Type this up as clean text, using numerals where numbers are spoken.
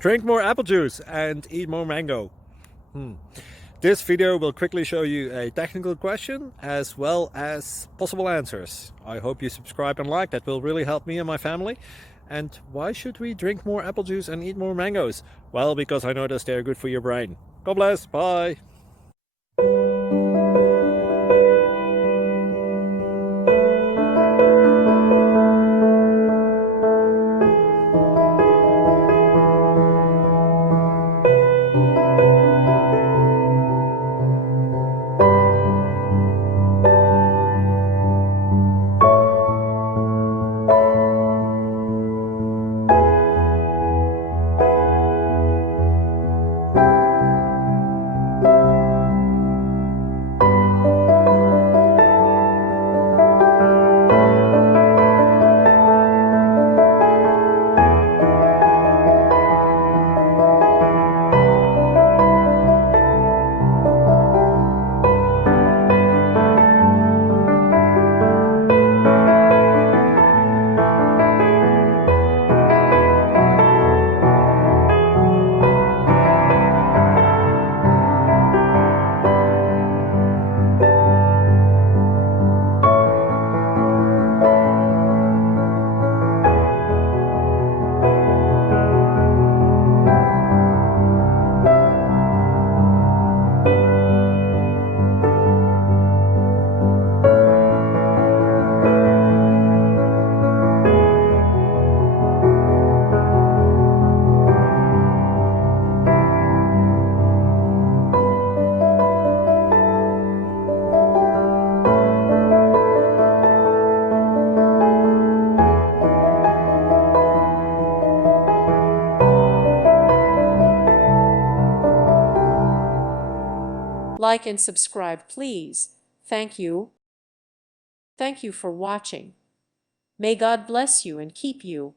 Drink more apple juice and eat more mango. This video will quickly show you a technical question as well as possible answers. I hope you subscribe and like, that will really help me and my family. And why should we drink more apple juice and eat more mangoes? Well, because I noticed they're good for your brain. God bless, bye! Like and subscribe, please. Thank you. Thank you for watching. May God bless you and keep you.